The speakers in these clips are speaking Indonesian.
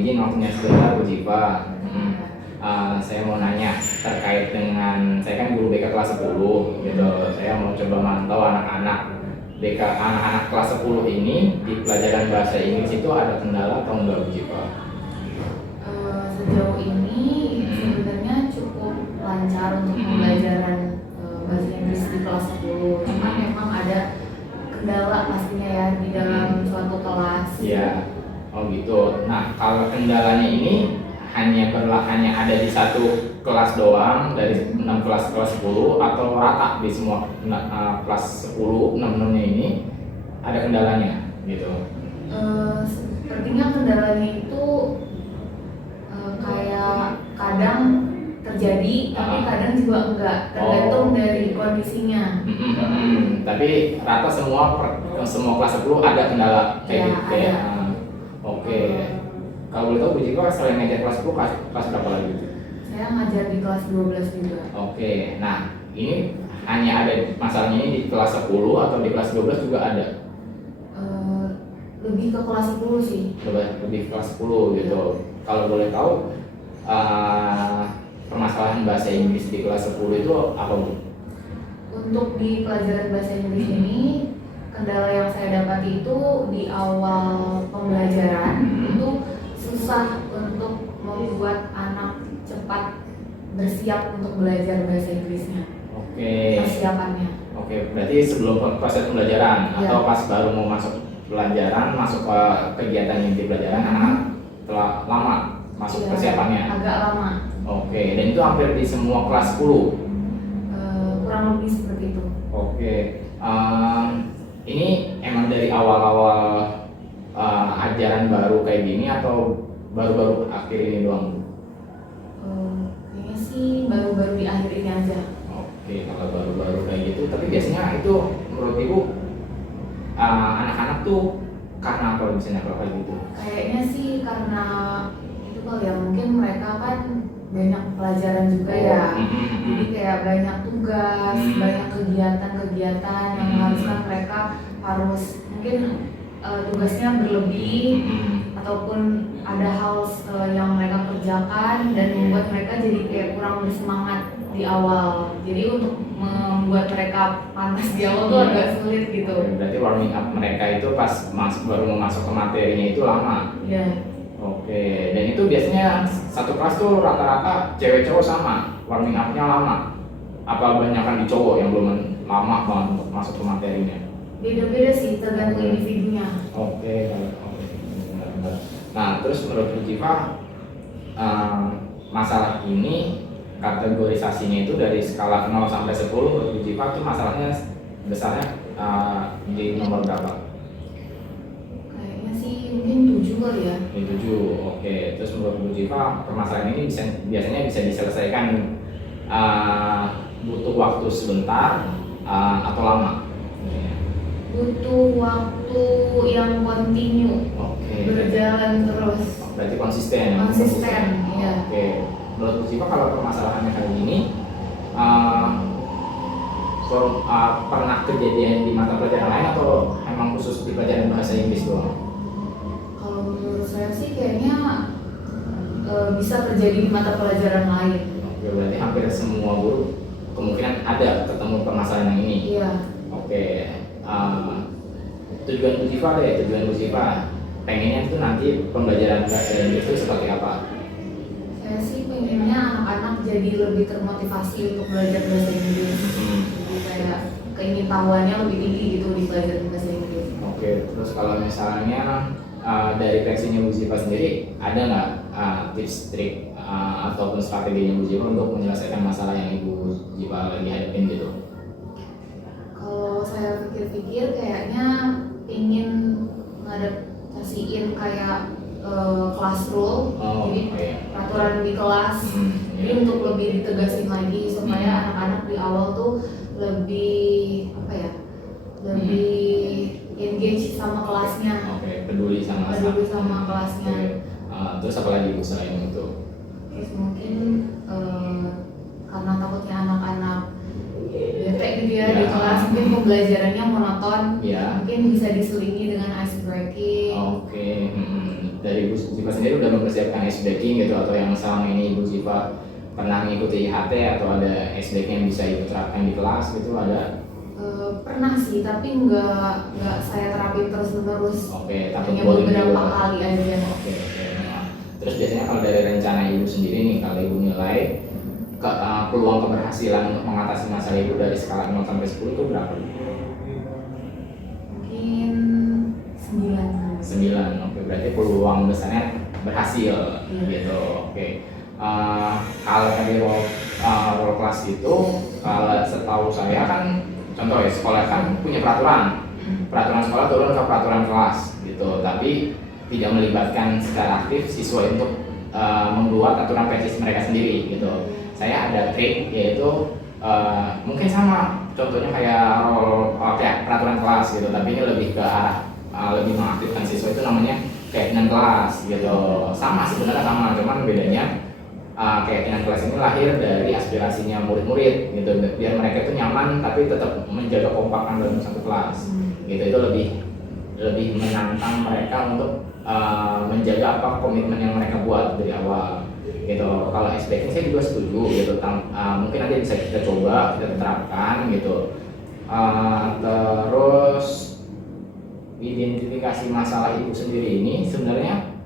izin waktunya sebentar Bu Jiva. Saya mau nanya terkait dengan, saya kan guru BK kelas 10 gitu. Saya mau coba mantau anak-anak BK, anak-anak kelas 10 ini di pelajaran bahasa Inggris itu ada kendala atau enggak Bu Jiva? Sejauh ini sebenarnya cukup lancar untuk pembelajaran bahasa Inggris di kelas 10. Cuma memang ada kendala pastinya ya di dalam suatu kelas. Iya. Oh gitu. Nah, kalau kendalanya ini hanya ada di satu kelas doang dari 6 kelas 10 atau rata di semua kelas 10 6-nya ini ada kendalanya gitu? Sepertinya kendalanya itu kayak kadang terjadi tapi kadang juga enggak, tergantung dari kondisinya. Tapi rata semua kelas 10 ada kendala kayak gitu ya. Oke. Kalau boleh tahu Bu Jiva selain ngajar kelas 10 kelas berapa lagi? Saya ngajar di kelas 12 juga. Oke. Nah, ini hanya ada masalahnya ini di kelas 10 atau di kelas 12 juga ada? Lebih ke kelas 10 sih. Lebih kelas 10 gitu. Kalau boleh tahu permasalahan bahasa Inggris di kelas 10 itu apa Bu? Untuk di pelajaran bahasa Inggris ini, kendala yang saya dapati itu di awal pembelajaran itu susah untuk membuat anak cepat bersiap untuk belajar bahasa Inggrisnya. Oke. Persiapannya. Oke, berarti sebelum proses pembelajaran atau pas baru mau masuk pelajaran, masuk ke kegiatan inti pelajaran, anak telah lama masuk persiapannya? Agak lama. Oke, dan itu hampir di semua kelas 10? Kurang lebih seperti itu. Oke, ini emang dari awal-awal ajaran baru kayak gini atau baru-baru akhir ini doang? Kayaknya sih baru-baru di akhir ini aja. Oke, kalau baru-baru kayak gitu, tapi biasanya itu menurut Ibu anak-anak tuh karena apa misalnya kalau kayak gitu? Kayaknya sih karena itu kali ya, mungkin mereka kan banyak pelajaran juga ya. Jadi kayak banyak tugas, banyak kegiatan-kegiatan yang mengharuskan mereka harus mungkin tugasnya berlebih ataupun ada hal yang mereka kerjakan dan membuat mereka jadi kayak kurang bersemangat di awal. Jadi untuk membuat mereka panas di awal tuh agak sulit gitu. Berarti warming up mereka itu pas baru mau masuk ke materinya itu lama? Iya. Oke, dan itu biasanya satu kelas tuh rata-rata cewek cowok sama, warming up-nya lama? Apa banyakan di cowok yang belum lama banget untuk masuk ke materinya? Beda-beda sih, tergantung individunya. Oke. Nah, terus menurut Bu Jiva, masalah ini kategorisasinya itu dari skala 0 sampai 10 menurut Bu Jiva itu masalahnya besarnya di nomor berapa? Kayaknya sih mungkin 7 kali ya. 7, oke. Terus menurut Bu Jiva permasalahan ini biasanya bisa diselesaikan butuh waktu sebentar atau lama? Butuh waktu yang kontinu, berjalan terus. Berarti konsisten. Iya. Oke. Menurut Bu Jiva kalau permasalahannya kayak gini, pernah kejadian di mata pelajaran lain atau emang khusus di pelajaran bahasa Inggris doang? Kalau menurut saya sih kayaknya bisa terjadi di mata pelajaran lain. Oke, berarti hampir semua guru kemungkinan ada ketemu permasalahan yang ini. Iya. Oke. Tujuan Bu Jiva pengennya itu nanti pembelajaran bahasa Inggris itu seperti apa? Saya sih pengennya anak-anak jadi lebih termotivasi untuk belajar bahasa Inggris. Jadi kayak keingintahuannya lebih tinggi gitu di pelajaran bahasa Inggris. Oke, terus kalau misalnya dari versinya Bu Jiva sendiri ada nggak tips, trik ataupun strateginya Bu Jiva untuk menyelesaikan masalah yang Ibu Jiva lagi hadapin gitu? Kalau saya pikir-pikir kayaknya ingin ngadaptasiin kayak kelas rule, jadi peraturan di kelas. Jadi untuk lebih ditegasin lagi supaya anak-anak di awal tuh lebih lebih engage sama kelasnya. Oke, peduli sama kelasnya. Terus apa lagi Bu selain itu? Terus mungkin karena takutnya anak-anak bete gitu ya di kelas, mungkin pembelajarannya monoton, mungkin bisa diselingi dengan ice breaking. Oke. dari Ibu Ziva sendiri udah mempersiapkan S-Backing gitu, atau yang selama ini Ibu Ziva pernah mengikuti IHT atau ada S-Backing yang bisa Ibu terapkan di kelas gitu, ada? Pernah sih, tapi nggak saya terapin terus-menerus. Oke, takut Hanya boring beberapa juga. kali aja. Oke. Nah, terus biasanya kalau dari rencana Ibu sendiri nih, kalau Ibu nilai peluang keberhasilan untuk mengatasi masalah Ibu dari skala 0 sampai 10 itu berapa? Mungkin 9. 9. Oke, berarti peluang besarnya berhasil gitu. Oke. Kalau tadi role class itu, kalau setahu saya kan, contoh ya, sekolah kan punya peraturan sekolah turun ke peraturan kelas gitu, tapi tidak melibatkan secara aktif siswa untuk membuat aturan teknis mereka sendiri gitu. Saya ada trik, yaitu mungkin sama contohnya kayak kayak peraturan kelas gitu, tapi ini lebih ke arah lebih mengaktifkan siswa, itu namanya keyakinan kelas gitu. Sama sebenarnya sama, cuman bedanya keyakinan kelas ini lahir dari aspirasinya murid-murid gitu, biar mereka itu nyaman tapi tetap menjaga kompakan dalam satu kelas gitu. Itu lebih menantang mereka untuk menjaga apa komitmen yang mereka buat dari awal gitu. Kalau SBK saya juga setuju gitu, mungkin nanti bisa kita coba, kita terapkan gitu. Terus identifikasi masalah Ibu sendiri ini sebenarnya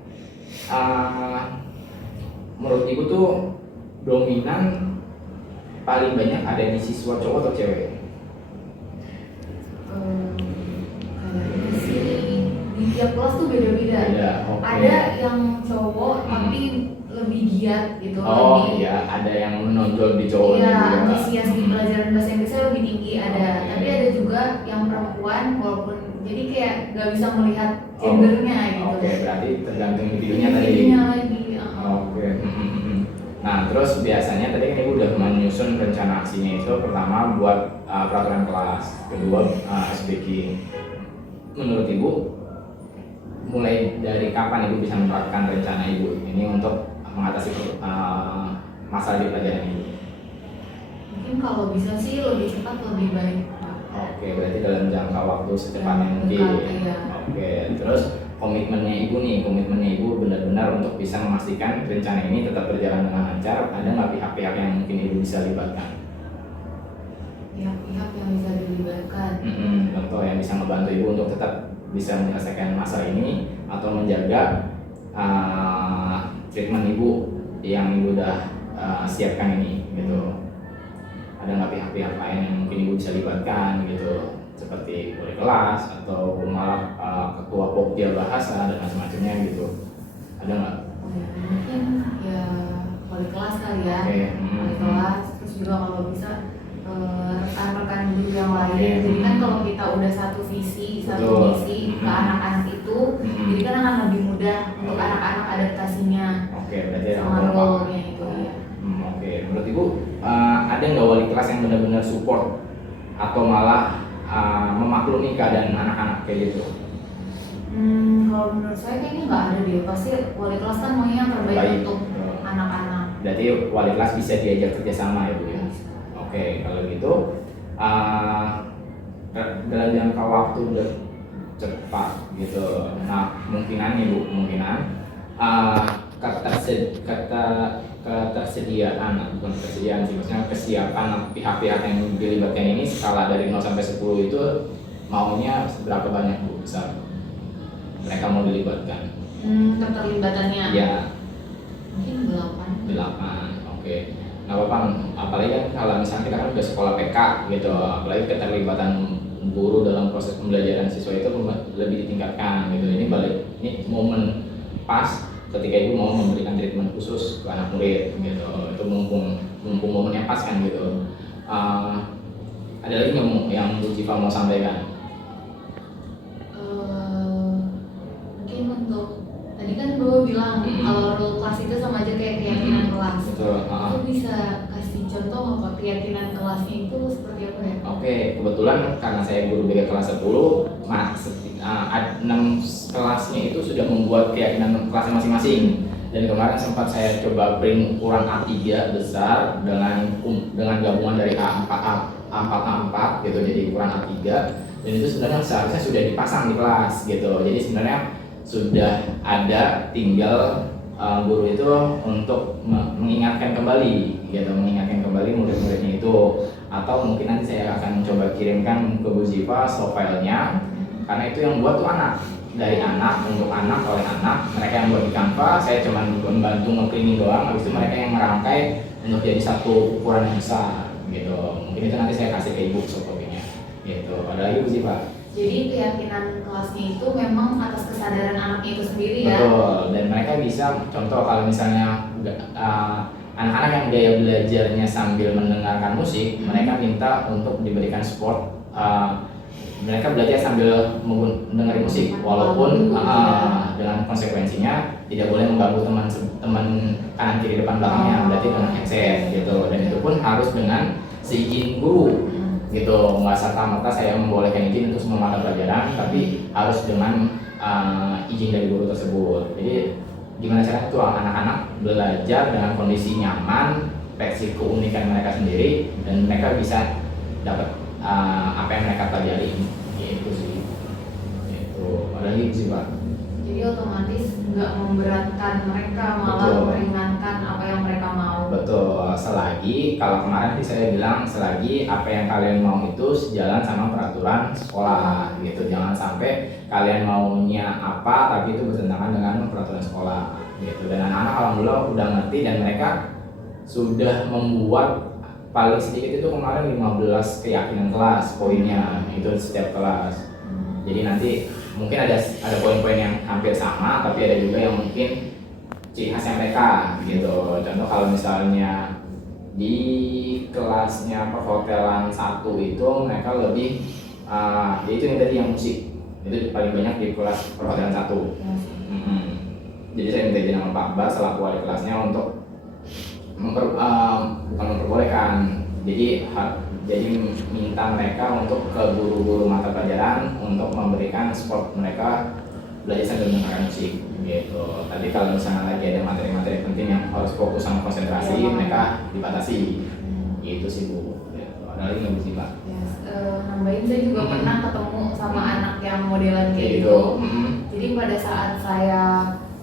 menurut Ibu tuh dominan paling banyak ada di siswa cowok atau cewek? Kayaknya sih di tiap kelas tuh beda-beda. Okay. Ada yang cowok tapi lebih giat gitu. Oh iya, ada yang menonjol di cowok. Iya, antusias di pelajaran bahasa Inggrisnya lebih tinggi ada. Tapi ada juga yang perempuan, walaupun jadi kayak nggak bisa melihat gendernya gitu. Oke, berarti tergantung individunya tadi. Individunya lagi. Oke. Nah, terus biasanya tadi kan Ibu udah menyusun rencana aksinya itu, pertama buat peraturan kelas, kedua SBK. Menurut Ibu, mulai dari kapan Ibu bisa menerapkan rencana Ibu ini untuk mengatasi masalah di pelajaran ini? Mungkin kalau bisa sih lebih cepat lebih baik. Oke, berarti dalam jangka waktu secepatnya mungkin. Iya. Oke, terus komitmennya Ibu benar-benar untuk bisa memastikan rencana ini tetap berjalan dengan lancar. Ada nggak pihak-pihak yang mungkin Ibu bisa libatkan? Pihak-pihak yang bisa dilibatkan. Contoh yang bisa membantu Ibu untuk tetap bisa menyelesaikan masalah ini atau menjaga treatment Ibu yang Ibu udah siapkan ini gitu. Ada nggak pihak-pihak lain yang mungkin Ibu bisa libatkan gitu, seperti wali kelas atau malah ketua pokja bahasa dan macam-macamnya gitu? Ada nggak? Mungkin ya wali kelas kali ya. Wali kelas, terus juga kalau bisa rekan-rekan guru yang lain. Jadi kan kalau kita udah satu visi, satu misi ke anak-anak itu, jadi kan akan lebih mudah untuk anak-anak adaptasinya. Oke, berarti sama role-nya itu ya. Oke, menurut Ibu ada nggak wali kelas yang benar-benar support atau malah memaklumi keadaan anak-anak kayak gitu? Kalau menurut saya kayaknya nggak ada deh. Pasti wali kelas kan maunya yang terbaik untuk anak-anak. Berarti wali kelas bisa diajak kerjasama ya Bu ya? Oke, kalau gitu dalam jangka waktu udah cepat gitu. Nah, kemungkinan ketersediaan bukan ketersediaan sih, maksudnya kesiapan pihak-pihak yang dilibatkan ini skala dari 0 sampai 10 itu maunya seberapa banyak Bu besar mereka mau dilibatkan? Keterlibatannya? Ya. Mungkin 8. Oke. Nggak apa-apa, apalagi kan kalau misalnya kita kan udah sekolah PK gitu, apalagi keterlibatan guru dalam proses pembelajaran siswa itu lebih ditingkatkan gitu. Ini momen pas ketika Ibu mau memberikan treatment khusus ke anak murid gitu. Itu mumpung momennya pas kan gitu. Ada lagi nggak yang Bu Ziva mau sampaikan? Mungkin untuk tadi kan Bu bilang kalau role kelas itu sama aja kayak keyakinan kelas. Betul. Itu bisa kasih contoh nggak keyakinan kelasnya itu seperti apa ya? Oke, kebetulan karena saya guru BK kelas 10, 6 kelasnya itu sudah membuat keyakinan kelasnya masing-masing. Dan kemarin sempat saya coba print ukuran A3 besar dengan gabungan dari A4 A4 gitu, jadi ukuran A3, dan itu sebenarnya seharusnya sudah dipasang di kelas gitu. Jadi sebenarnya sudah ada, tinggal guru itu untuk mengingatkan kembali gitu, mengingatkan kembali murid-muridnya itu, atau mungkin nanti saya akan coba kirimkan ke Bu Ziva slide filenya, karena itu yang buat tuh anak, dari anak untuk anak oleh anak, mereka yang buat di Canva, saya cuma membantu nge-cleaning doang, habis itu mereka yang merangkai untuk jadi satu ukuran yang besar gitu. Mungkin itu nanti saya kasih ke ibu softkopinya gitu. Ada lagi Bu Ziva? Jadi keyakinan kelasnya itu memang atas kesadaran anaknya itu sendiri ya. Betul, dan mereka bisa contoh kalau misalnya anak-anak yang gaya belajarnya sambil mendengarkan musik, mereka minta untuk diberikan support. Mereka belajar sambil mendengar musik, walaupun dengan konsekuensinya tidak boleh mengganggu teman kanan kiri depan belakangnya, berarti dengan headset gitu. Dan itu pun harus dengan seizin guru gitu, nggak serta-merta saya membolehkan izin untuk semua mata pelajaran, tapi harus dengan izin dari guru tersebut. Jadi gimana caranya tuh anak-anak belajar dengan kondisi nyaman, versi keunikan mereka sendiri, dan mereka bisa dapat apa yang mereka pelajari. Gitu sih. Itu ada lagi sih Pak. Jadi otomatis nggak memberatkan mereka, malah Betul. meringankan apa yang mereka mau. Betul, selagi kalau kemarin sih saya bilang selagi apa yang kalian mau itu sejalan sama peraturan sekolah gitu. Jangan sampai kalian maunya apa tapi itu bertentangan dengan peraturan sekolah gitu. Dan anak-anak alhamdulillah udah ngerti dan mereka sudah membuat paling sedikit itu kemarin 15 keyakinan kelas poinnya itu setiap kelas. Jadi nanti mungkin ada poin-poin yang hampir sama tapi ada juga yang mungkin ciri khasnya mereka gitu. Contoh kalau misalnya di kelasnya perhotelan 1 itu mereka lebih itu yang tadi yang musik itu paling banyak di kelas perhotelan 1. Jadi saya minta izin sama Pak Bas selaku wali kelasnya untuk bukan memperbolehkan, jadi minta mereka untuk ke guru-guru mata pelajaran untuk memberikan support mereka belajar sambil mendengarkan musik gitu. Tapi kalau misalnya lagi ada materi-materi penting yang harus fokus sama konsentrasi, mereka dibatasi. Gitu sih Bu. Gitu. Ada lagi nggak Bu sih Pak? Yes, nambahin saya juga pernah ketemu sama anak yang modelan kayak gitu. Jadi pada saat saya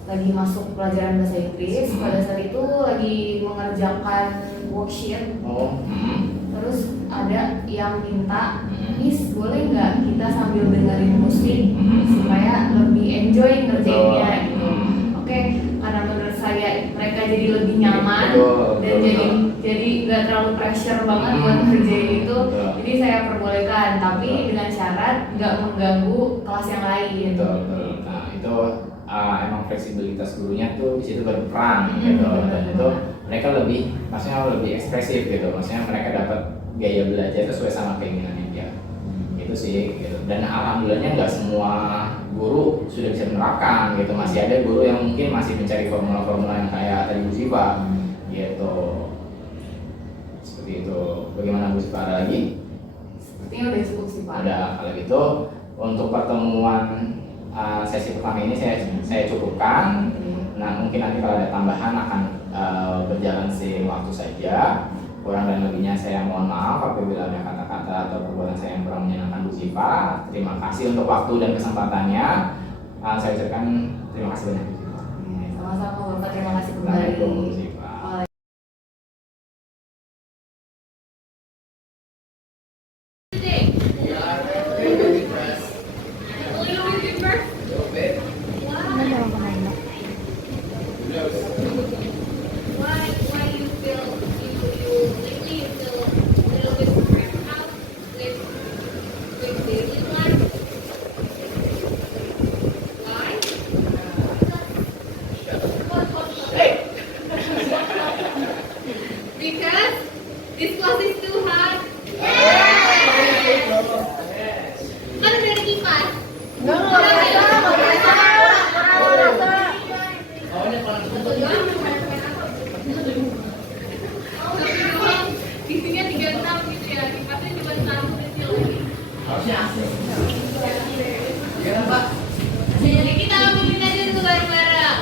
lagi masuk pelajaran bahasa Inggris, pada saat itu lagi mengerjakan worksheet. Terus ada yang minta, Miss boleh nggak kita sambil dengerin musik supaya lebih enjoy ngerjainnya gitu. Oke, karena menurut saya mereka jadi lebih nyaman dan jadi nggak terlalu pressure banget buat ngerjain itu. Jadi saya perbolehkan, tapi dengan syarat nggak mengganggu kelas yang lain. Betul. Nah itu emang fleksibilitas gurunya tuh di situ berperan gitu, dan itu mereka maksudnya lebih ekspresif gitu, maksudnya mereka dapat gaya belajar sesuai sama keinginannya dia. Itu sih gitu. Dan alhamdulillahnya nggak semua guru sudah bisa menerapkan gitu, masih ada guru yang mungkin masih mencari formula-formula yang kayak tadi Bu Ziva gitu. Seperti itu. Bagaimana Bu Ziva, ada lagi? Sepertinya udah cukup sih Pak. Ada. Kalau gitu untuk pertemuan sesi pertama ini saya cukupkan. Nah mungkin nanti kalau ada tambahan akan berjalan seiring waktu saja. Kurang dan lebihnya saya mohon maaf apabila ada kata-kata atau perbuatan saya yang kurang menyenangkan Bu Ziva. Terima kasih untuk waktu dan kesempatannya. Saya ucapkan terima kasih banyak Bu Ziva. Sama-sama Bapak, terima kasih kembali. Assalamualaikum Bu Ziva. Because this class is too hard. Kan udah ada kipas. Isinya 36 gitu ya, kipasnya cuma 1 kecil lagi. Jadi kita lakuin aja dulu bareng-bareng.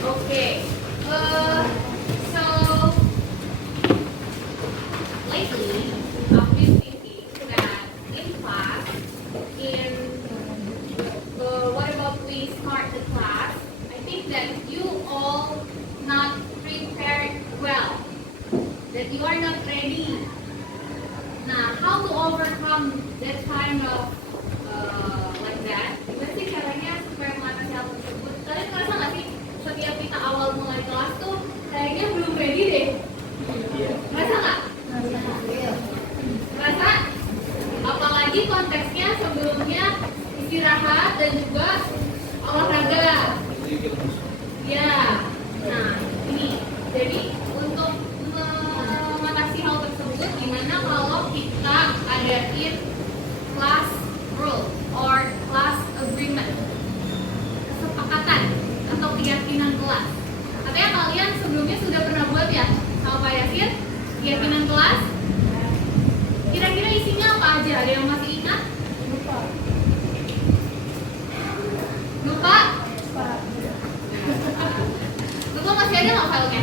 Oke. that you all not prepared well, that you are not ready. Nah, how to overcome that kind of like that? Gimana sih caranya supaya mengatasi hal tersebut? Kalian merasa nggak sih setiap kita awal mulai kelas tuh kayaknya belum ready deh? Merasa nggak? Merasa? Apalagi konteksnya sebelumnya istirahat dan juga olahraga. Ya, nah ini jadi untuk mengatasi hal tersebut, gimana kalau kita adain class rule or class agreement, kesepakatan atau keyakinan kelas. Katanya kalian sebelumnya sudah pernah buat ya sama Pak Yasin keyakinan kelas. Kira-kira isinya apa aja? Ada yang masih ingat? Lupa? Lupa masih ada nggak filenya?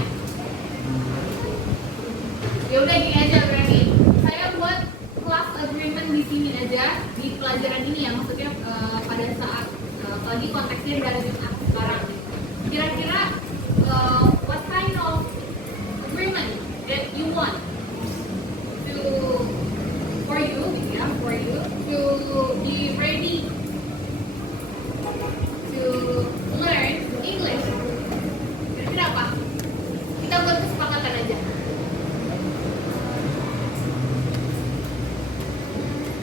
Ya udah gini aja berarti. Saya buat class agreement di sini aja di pelajaran ini ya, maksudnya pada saat lagi konteksnya dari Jumat sekarang. Kira-kira what kind of agreement that you want to for you to be ready to learn English. Kira-kira apa? Kita buat kesepakatan aja.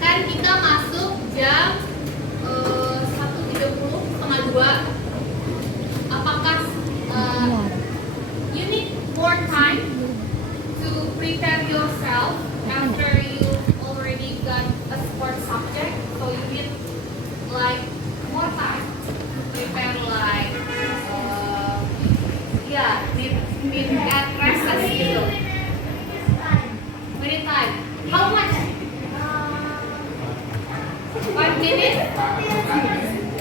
Kan kita masuk jam 1.30, setengah 2. Apakah you need more time to prepare yourself after you already got a sport subject? So you need like more time to prepare, like need at recess gitu. Many time. How much? 5 minutes?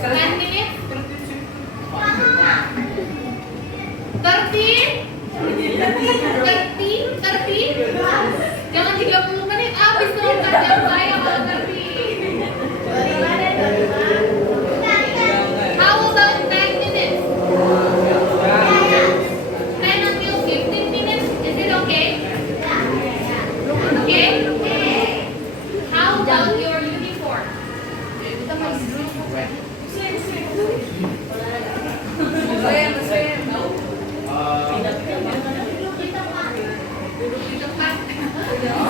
10 minutes? 30? Jangan 30 menit, habis dong jam saya kalau 30. How about 10 minutes? 10 until 15 minutes? Is it okay? Okay? How about your uniform? Di tempat.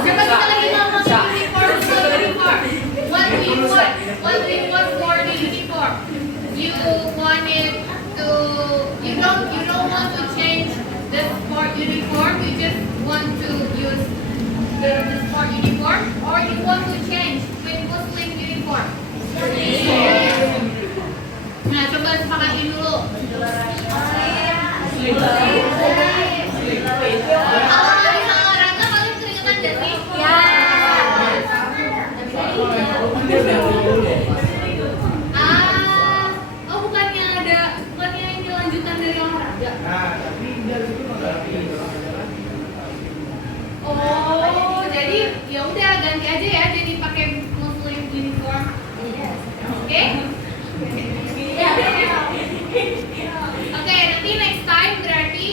Coba kita lagi ngomongin uniform. What we want for the uniform? You wanted to, you don't want to change the sport uniform. You just want to use the sport uniform, or you want to change with Muslim uniform. Nah, coba sepakatin dulu. Kalau lagi sama olahraga paling keringetan gak sih? Ya. Bukannya ini lanjutan dari olahraga? Oh, jadi ya udah ganti aja ya, jadi pakai Muslim uniform. Oke? Oke, nanti next time berarti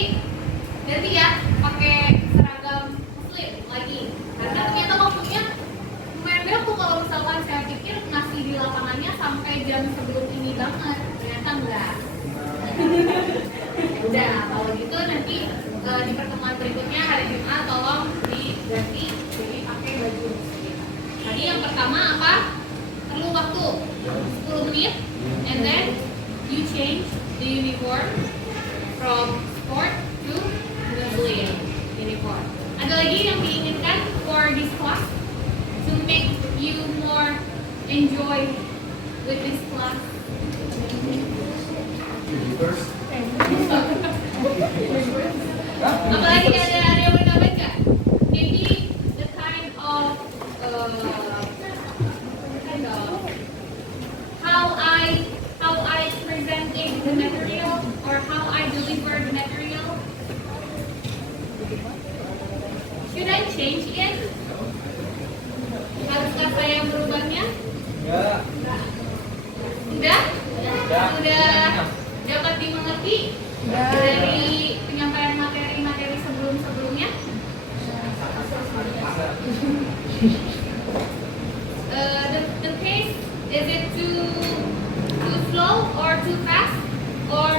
ganti ya, pakai seragam Muslim lagi. Karena ternyata waktunya lumayan banyak tuh kalau misalkan saya pikir masih di lapangannya sampai jam sebelum ini banget. Ternyata enggak. Udah, kalau gitu nanti di pertemuan berikutnya hari Jumat tolong diganti jadi pakai baju Muslim. Tadi yang pertama apa? Perlu waktu 10 menit, and then you change the uniform from sport to Muslim uniform. Ada lagi yang diinginkan for this class to make you more enjoy with this class? Apalagi ada yang mau nambahin nggak? Maybe the kind of how I presenting the material or how I deliver the material. Should I change it? Haruskah saya merubahnya? Sudah? Sudah dapat dimengerti? dari penyampaian materi-materi sebelumnya. The pace, is it too slow or too fast? Or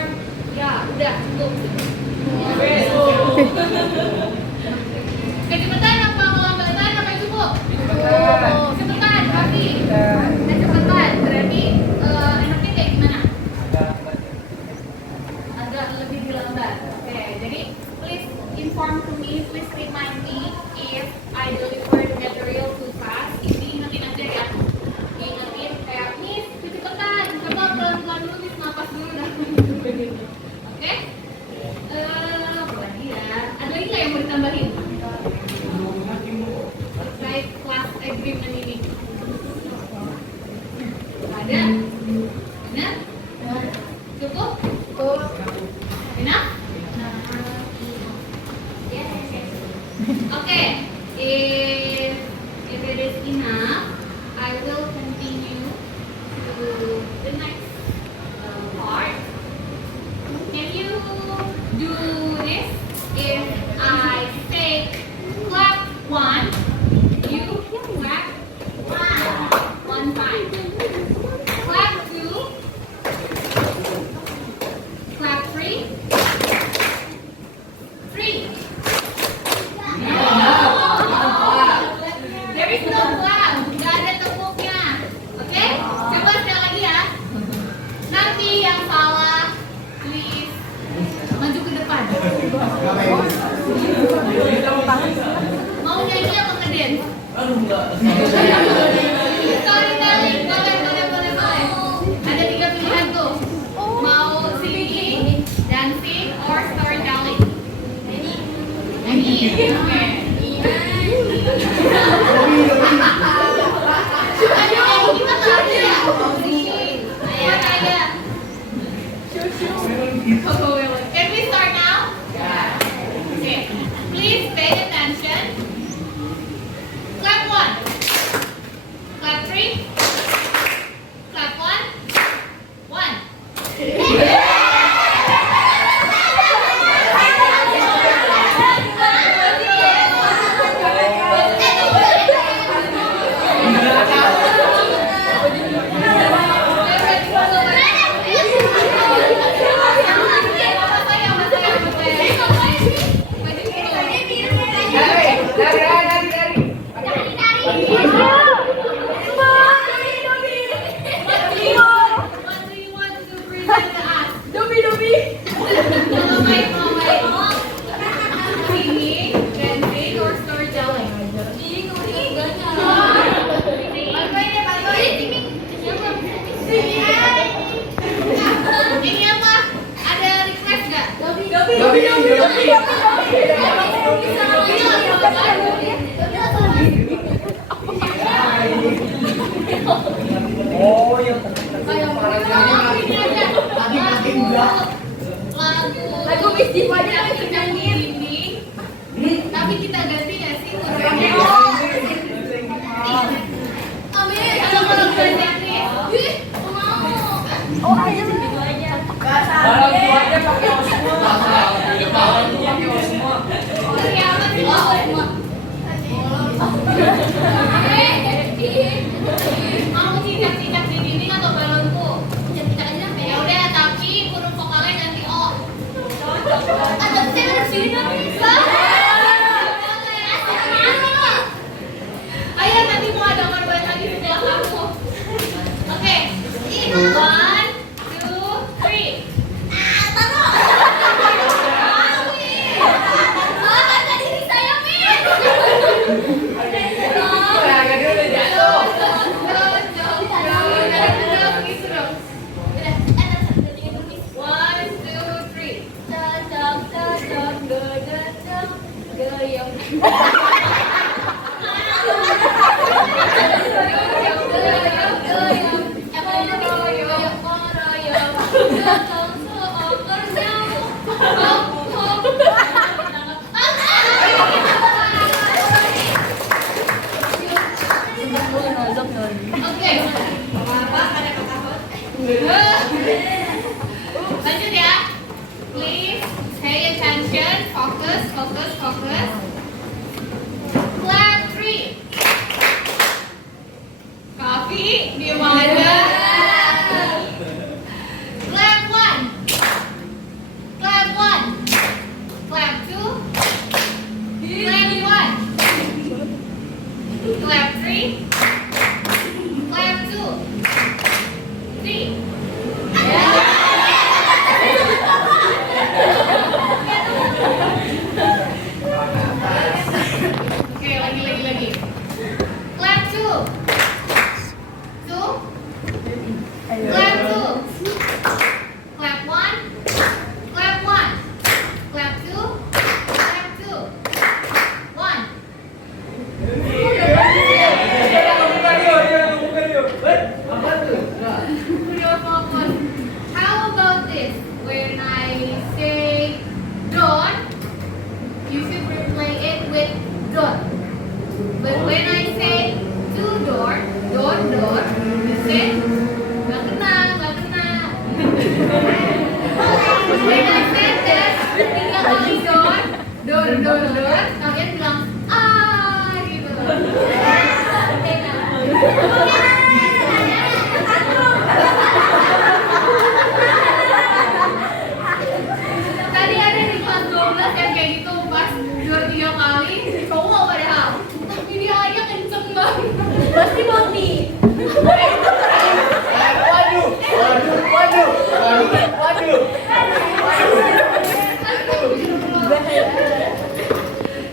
ya udah cukup. Kecepatan apa kelambatan apa yang cukup? Kecepatan, berarti kecepatan berarti enaknya kayak gimana? Agak lebih dilambat. Oke, jadi please inform to me, please remind me if I deliver the material too fast. Diingetin aja ya. Diingetin kayak Miss, kecepatan. Coba pelan-pelan dulu, Miss, napas dulu dah. Oke? Apa lagi ya? Ada lagi nggak yang mau ditambahin? Terkait class agreement ini. Ada? Benar? Cukup? Enough? Okay. If it is enough, I will continue to the next part. Can you do this? If I say clap one, you clap one time. Clap two. Clap three. Three. There is no clap. Nggak ada tepuknya. Oke? Coba sekali lagi ya. Nanti yang salah, please maju ke depan. Mau nyanyi apa ngedance? Storytelling, boleh. Ada 3 pilihan tuh. Mau singing, dancing, or storytelling. Nyanyi. Oke. Ayo, kita tanya ya. Ayo tanya. Can we start now? Okay. Please pay attention. Clap one. Clap three. Clap one. One. What do you want to present to us? Mau main. Singing, dancing, or storytelling? Ini apa? Ada request nggak? Oh iya. Lagu mistis aja kita nyanyiin. Tapi kita ganti nggak sih? Amin. Kalau mau ganti. Oh ayo. Barang tuanya pakai semua. Barang tuanya pakai semua. Siapa sih? Mau cicak-cicak di dinding atau balonku? Cicak-cicak aja. Ya udah, tapi huruf vokalnya ganti O. Ada saya di sini kan bisa. Ayo nanti mau ada korban lagi setelah kamu. Oke. 1, 2, 3. Lanjut ya. Please focus. Clap 3. Coffee, diam aja. Clap 1. Clap 1. Clap 2. Clap 1. Clap 3. Clap 2. 3. Oke, lagi. Clap 2. 2. Clap 2. Clap 1. Clap 1. Clap 2. Clap 2. 1. Udah fokus. How about this? When I say don't, you should replay it with don't. But when I say to door, you say nggak kena. When I say this, 3 kali door, kalian bilang gitu. Tadi ada di kelas 12 yang kayak gitu pas door 3 kali cowok padahal, tapi dia aja kenceng banget. Pasti Boti.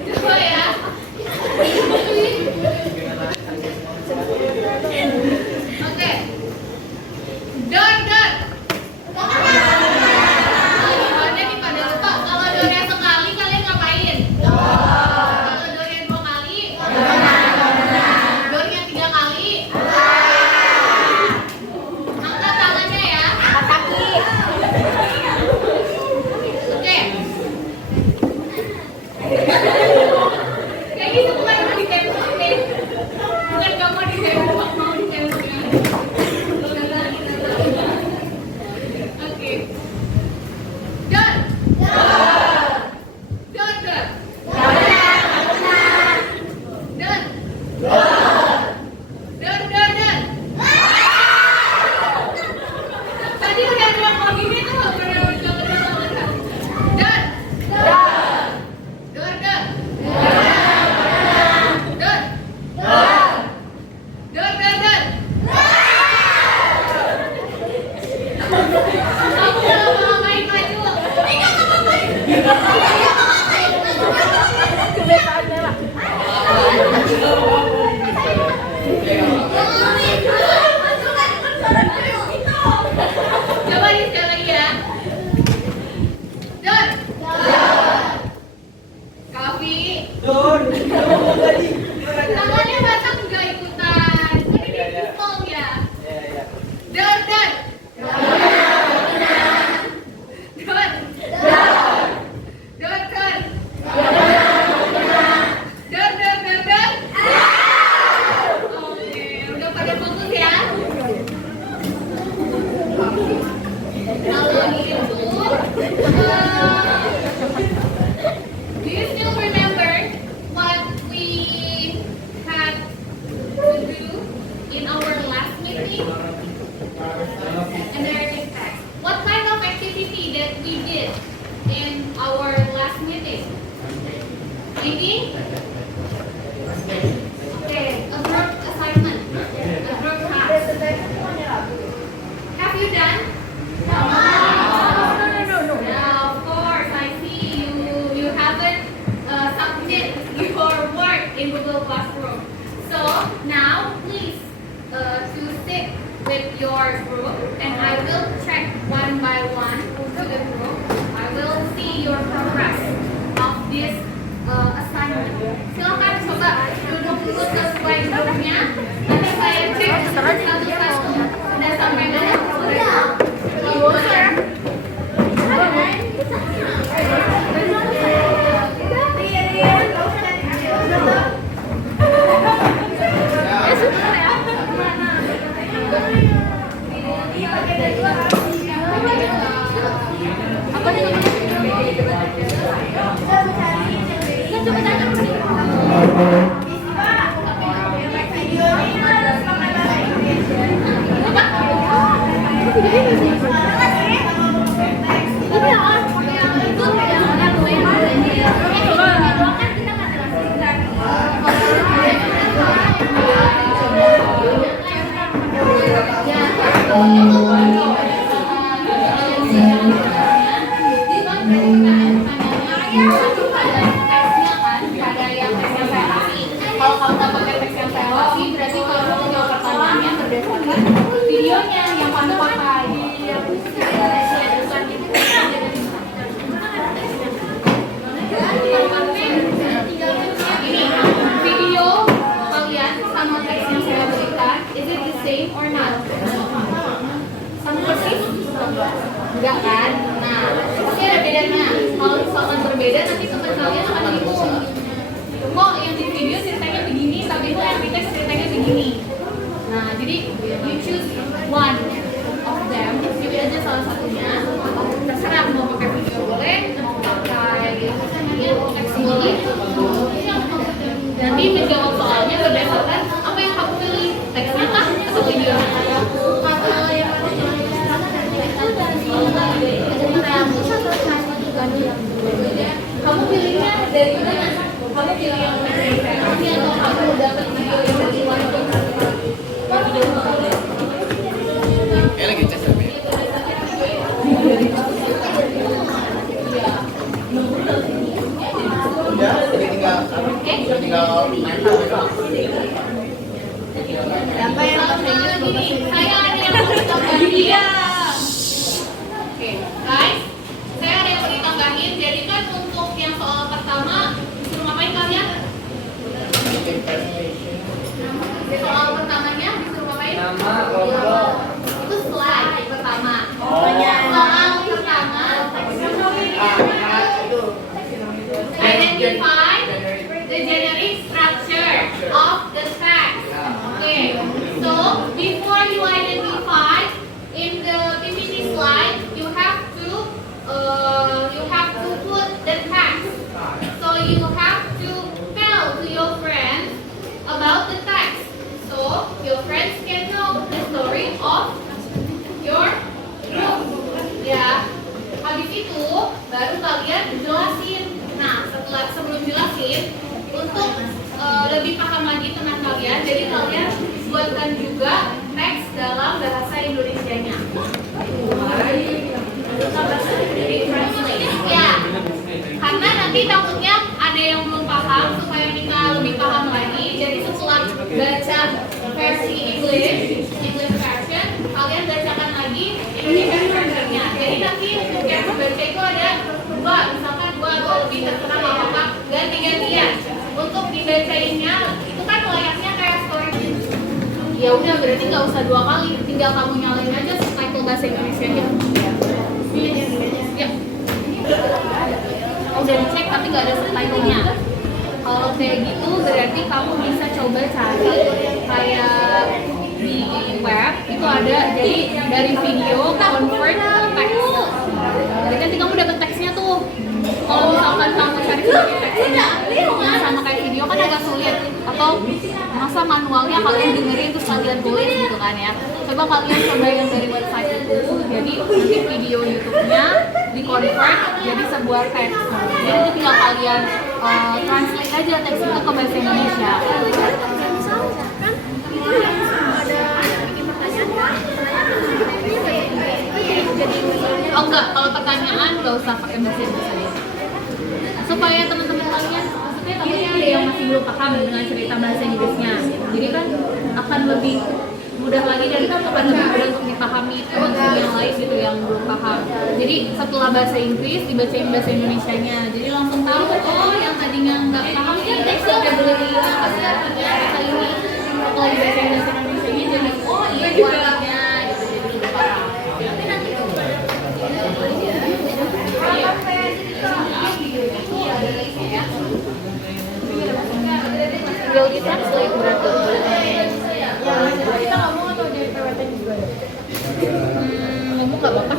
Coba ya. Oke. Door. Gimana nih pada lupa? Kalau doornya sekali kalian ngapain? Kalau doornya 2 kali? Doornya 3 kali? Angkat tangannya ya. Oke. Kayak gitu bukan mau ditembak. Bukan gak mau ditembak, mau ditembak. Oke. Door. Door. Tadi udah bilang mau gini tuh, udah jangan. Door. Kamu kalau mau main maju. Coba nih sekali lagi ya. Door. Coffee. Tangannya basah nggak ikutan. Kan ini pistol ya. Door. Oke, udah pada fokus ya. Kalau gitu, do you still remember what we had to do in our last meeting? And there is text. What kind of activity that we did in our last meeting? Reading? Okay, a group assignment, a group task. Have you done? No. Yeah, of course. I see you haven't submitted your work in Google Classroom. So now please to sit with your group, and I will check one by one to the group. I will see your progress of this assignment. Silakan coba duduk dulu sesuai grupnya. Nanti saya cek satu-satu. Sudah sampai mana? Apa nih? Kalau kamu nggak pakai teks yang saya kasih, berarti kamu menjawab pertanyaannya berdasarkan videonya yang kamu pakai. Ini video kalian sama teks yang saya berikan, is it the same or not? Sama persis? Enggak kan? Nah, pasti ada bedanya. Kalau misalkan berbeda, nanti teman kalian akan dihitung. Kok yang di video ceritanya begini, tapi kok yang di teks ceritanya begini. Nah, jadi you choose one of them, pilih aja salah satunya. Terserah mau pakai video boleh, mau pakai teks boleh. Nanti menjawab soalnya berdasarkan apa yang kamu pilih, teksnya kah atau videonya? Kamu pilihnya dari mana? Kamu pilih yang versi atau kamu dapat video yang versi wajib? Lagi cas tapi. Ya, jadi tinggal main Apa yang saya ada yang mau ditambahin ya. Oke, guys, saya ada yang mau ditambahin. Jadi kan untuk yang soal pertama disuruh ngapain kalian? Soal pertamanya disuruh ngapain? Nama, logo. Itu slide pertama. Soal pertama identify the generic structure of the text. Okay, so before you identify in the PPT slide, you have to put the text. So you have to tell to your friends about the text. So your friends can know the story of your group. Ya, habis itu baru kalian jelasin. Nah, sebelum jelasin, untuk lebih paham lagi tentang kalian, jadi kalian buatkan juga teks dalam bahasa Indonesianya. Ya, karena nanti takutnya ada yang belum paham, supaya kita lebih paham lagi. Jadi setelah baca versi English version, kalian bacakan lagi Indonesian versionnya. Jadi nanti untuk yang membaca itu ada dua, misalkan dua atau lebih, terserah nggak apa-apa, ganti-gantian. Untuk dibacainnya itu kan layaknya kayak story. Ya udah, berarti nggak usah dua kali, tinggal kamu nyalain aja subtitle bahasa Indonesia-nya. Ya. Udah dicek tapi nggak ada subtitlenya. Kalau kayak gitu berarti kamu bisa coba cari kayak di web itu ada, jadi dari video convert ke teks. Jadi nanti kamu dapat teksnya tuh. Kalau misalkan kamu cari sendiri teksnya sama kayak video kan agak sulit, atau masa manualnya kalian dengerin terus kalian tulis gitu kan ya. Coba kalian coba yang dari website itu, jadi nanti video YouTube-nya di convert jadi sebuah teks. Jadi tinggal kalian translate aja teks itu ke bahasa Indonesia. Oh enggak, kalau pertanyaan nggak usah pakai bahasa Indonesia. Supaya teman-teman kalian, maksudnya takutnya ada yang masih belum paham dengan cerita bahasa Inggrisnya. Jadi kan akan lebih mudah lagi dan kan akan lebih mudah untuk dipahami teman-teman yang lain gitu yang belum paham. Jadi setelah bahasa Inggris dibacain bahasa Indonesianya. Jadi langsung tahu, oh yang tadinya nggak paham sih teksnya vocabulary pasti artinya kata ini. Setelah dibacain bahasa Indonesianya jadi oh iya artinya gitu, jadi lebih paham. Tinggal di translate berarti. Kita ngomong atau jadi PWT juga ya? Ngomong nggak apa-apa.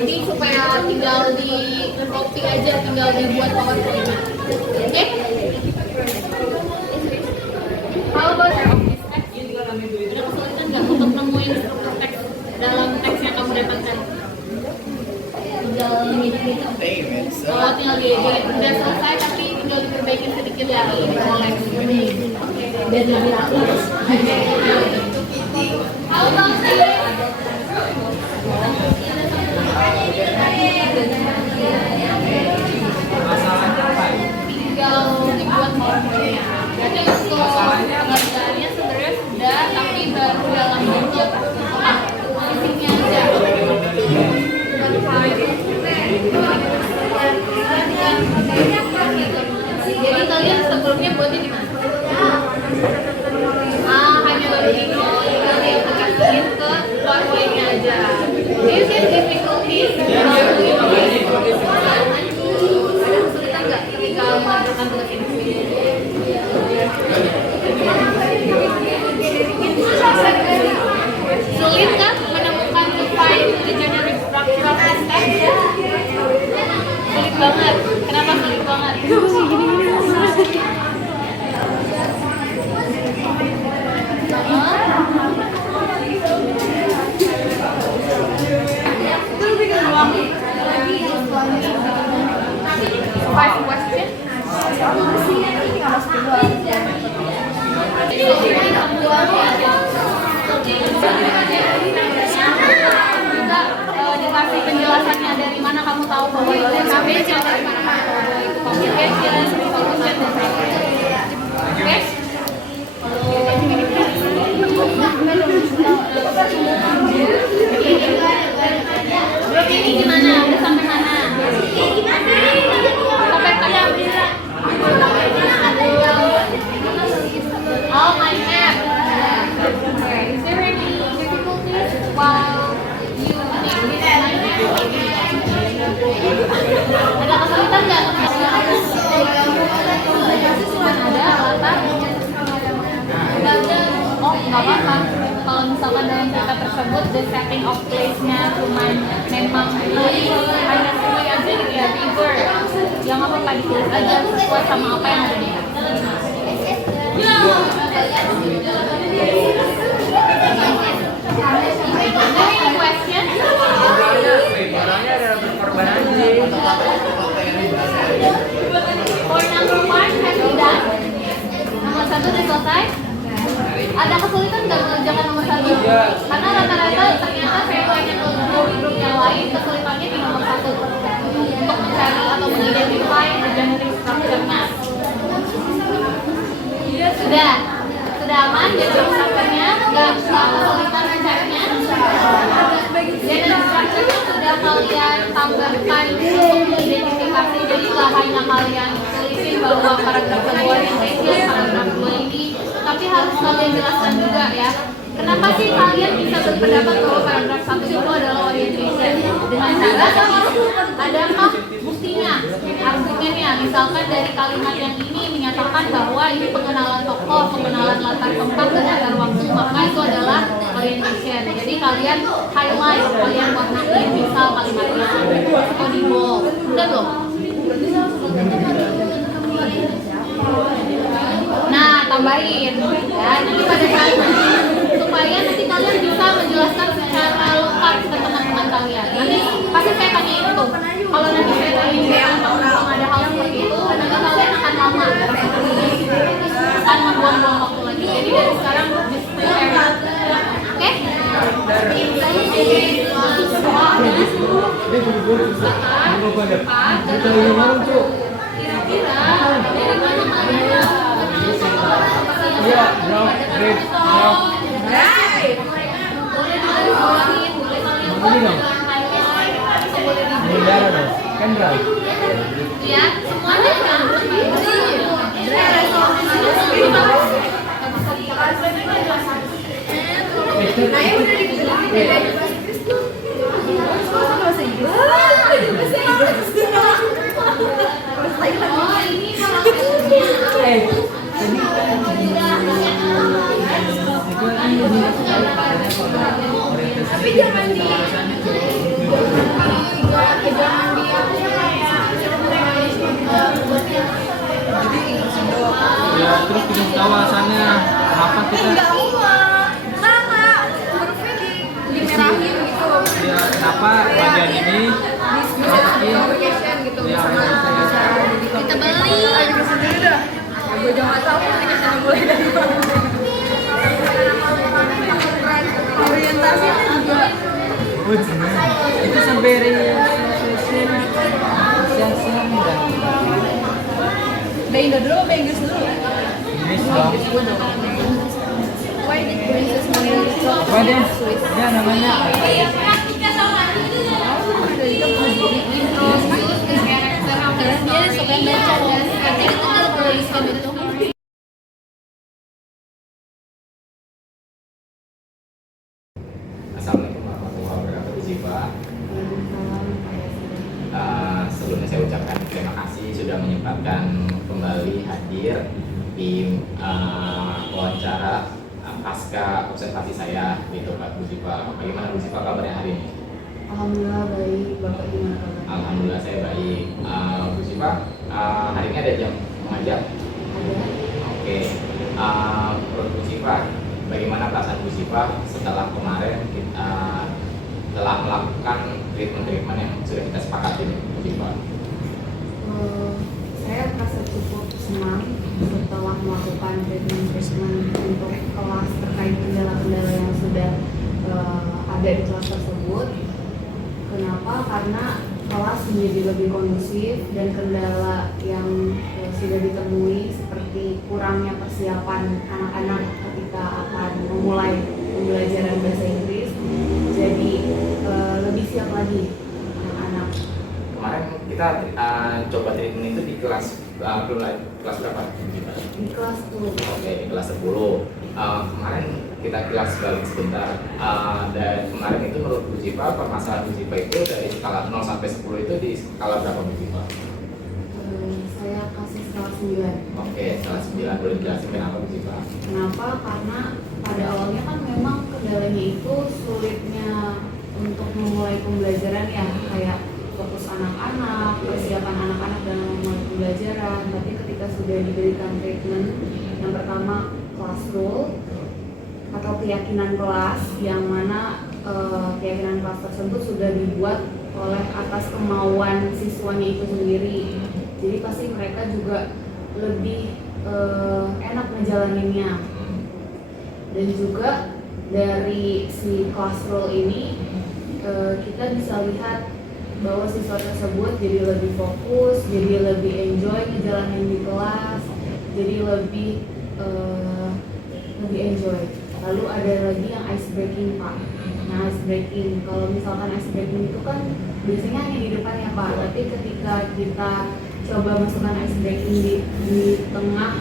Jadi supaya tinggal di copy aja, tinggal dibuat PowerPoint. Oke? How about office text? Ada kesulitan nggak untuk nemuin struktur teks dalam teks yang kamu dapatkan? Tinggal ngedit-ngedit. Oh, tinggal diedit. Udah selesai tapi tinggal diperbaikin sedikit ya, boleh. Biar lebih rapi. How about this? Tinggal dibuat PowerPoint-nya. Berarti untuk pengerjaannya sebenarnya sudah, tapi baru dalam bentuk fisiknya aja. Jadi kalian sebelumnya buatnya di mana? Hanya baru ini, tinggal diaplikasiin ke PowerPoint-nya aja. Do you get difficulties? Ada kesulitan nggak ketika mengerjakan tugas ini? Sulit kan menemukan to find the generic structure of this text? Sulit banget. Kenapa sulit banget? Five questions. Dikasih penjelasannya dari mana kamu tahu bahwa itu communication, dari mana kamu tahu bahwa itu communication, solution, dan sebagainya. Oke? Grup ini gimana? Udah sampai mana? Sampai mana? Oh, my app. Is there any difficulties while you make this my app? Ada kesulitan nggak? Ada alasan? Ada. Oh, nggak apa-apa. Kalau misalkan dalam data tersebut the setting of place-nya cuman memang hanya sesuai aja gitu ya, river. Ya nggak apa-apa, ditulis aja sesuai sama apa yang ada di atas. Any question? Orangnya ada korban anjing. For number 1 have you done? Nomor 1 udah selesai? Ada kesulitan nggak mengerjakan nomor 1? Karena rata-rata ternyata sesuainya ke grup yang lain, kesulitannya di nomor 1 untuk mencari atau mengidentify the generic structure-nya. Sudah aman generic structure-nya? Nggak kesulitan mencarinya? Generic structure-nya sudah kalian tambahkan untuk mengidentifikasi, jadi nggak hanya kalian tulisin bahwa paragraf kedua orientation, paragraf 2 ini, tapi harus kalian jelaskan juga ya. Kenapa sih kalian bisa berpendapat bahwa paragraf 1 itu adalah orientation? Dengan cara adakah buktinya, argumennya? Misalkan dari kalimat yang ini menyatakan bahwa ini pengenalan tokoh, pengenalan latar tempat dan latar waktu, maka itu adalah orientation. Jadi kalian highlight, kalian warnain misal kalimatnya atau di bold. Udah belum? Nah, tambahin ya, nanti pada saat supaya nanti kalian bisa menjelaskan secara lengkap ke teman-teman kalian. Nanti pasti saya tanyain itu. Kalau nanti saya tanyain atau ada hal seperti itu, nanti kalian akan lama, akan membuang-buang waktu lagi. Jadi dari sekarang just prepare. Oke? Kira-kira dari mana kalian? Iya, bro, Red, bro. Bendera dong, kan bro. Ya, semuanya kan. Oh, ini tapi jangan di terus dikasih tahu alasannya kenapa kita sama hurufnya dimerahin gitu. ya kenapa bagian ini Communication gitu ya, sama cara jadi Kita beli. Ayo sendiri dah. Gue juga nggak tahu communication mulai dari mana. Orientasinya juga oh benar itu sampai sosial dan Indo dulu apa Inggris dulu? Inggris dong Why did Princess Mononoke apa dia namanya Dia suka baca. Nanti kita kalau tuliskan itu. Assalamualaikum warahmatullahi wabarakatuh, Bu Ziva. Sebelumnya saya ucapkan terima kasih sudah menyempatkan kembali hadir di wawancara pasca observasi saya gitu Pak Bu Ziva. Bagaimana Bu Ziva kabarnya hari ini? Alhamdulillah baik, Bapak gimana kabar? Alhamdulillah saya baik. Bu Ziva, hari ini ada jam mengajar? Ada? Oke. Menurut Bu Ziva, bagaimana perasaan Bu Ziva setelah kemarin kita telah melakukan treatment yang sudah kita sepakati Bu Ziva? Saya merasa cukup senang setelah melakukan treatment untuk kelas terkait kendala-kendala yang sudah ada di kelas tersebut. Kenapa? Karena kelas menjadi lebih kondusif dan kendala yang sudah ditemui seperti kurangnya persiapan anak-anak ketika akan memulai pembelajaran bahasa Inggris jadi lebih siap lagi anak-anak. Kemarin kita coba treatment itu di kelas kelas berapa? Di kelas tuh Oke, di kelas 10. Kemarin kita kelas balik sebentar. Dan kemarin itu menurut Bu Ziva, permasalahan Bu Ziva itu dari skala 0 sampai 10 itu di skala berapa Bu Ziva? saya kasih skala 9. Oke, skala 9. Boleh dijelasin kenapa Bu Ziva? Kenapa? Karena pada awalnya kan memang kendalanya itu sulitnya untuk memulai pembelajaran ya, kayak fokus anak-anak, persiapan anak-anak dalam memulai pembelajaran. Tapi ketika sudah diberikan treatment, yang pertama class rule atau keyakinan kelas, yang mana keyakinan kelas tersebut sudah dibuat oleh atas kemauan siswanya itu sendiri. Jadi pasti mereka juga lebih enak ngejalaninnya. Dan juga dari si class rule ini kita bisa lihat bahwa siswa tersebut jadi lebih fokus, jadi lebih enjoy ngejalanin di kelas, jadi lebih enjoy. Lalu ada lagi yang ice breaking Pak. Nah ice breaking, kalau misalkan ice breaking itu kan biasanya hanya di depan ya Pak, tapi ketika kita coba masukkan ice breaking di tengah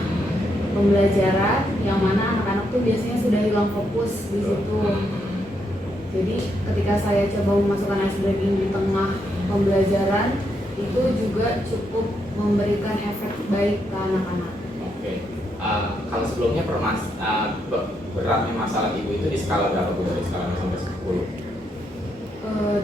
pembelajaran, yang mana anak-anak tuh biasanya sudah hilang fokus di situ. Jadi ketika saya coba memasukkan ice breaking di tengah pembelajaran, itu juga cukup memberikan efek baik ke anak-anak. Oke. Kalau sebelumnya beratnya masalah ibu itu di skala berapa Bu? Dari skala 0 sampai 10?